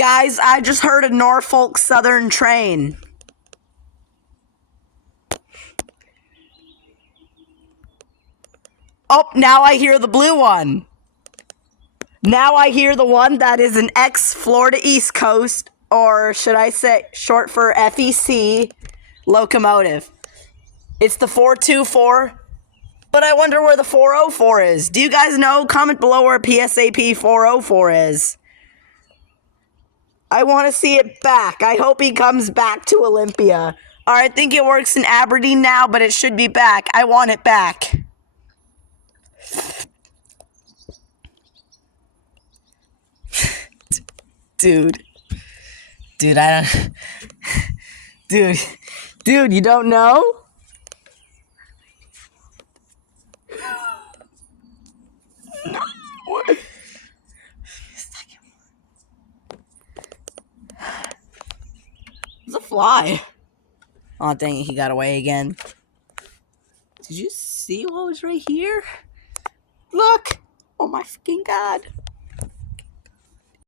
Guys, I just heard a Norfolk Southern train. Oh, now I hear the blue one. Now I hear the one that is an ex-Florida East Coast, or should I say short for FEC, locomotive. It's the 424, but I wonder where the 404 is. Do you guys know? Comment below where PSAP 404 is. I want to see it back. I hope he comes back to Olympia. Or I think it works in Aberdeen now, but it should be back. I want it back. Dude, I don't... Dude, you don't know? It's a fly. Oh, dang it, he got away again. Did you see what was right here? Look! Oh my fucking god.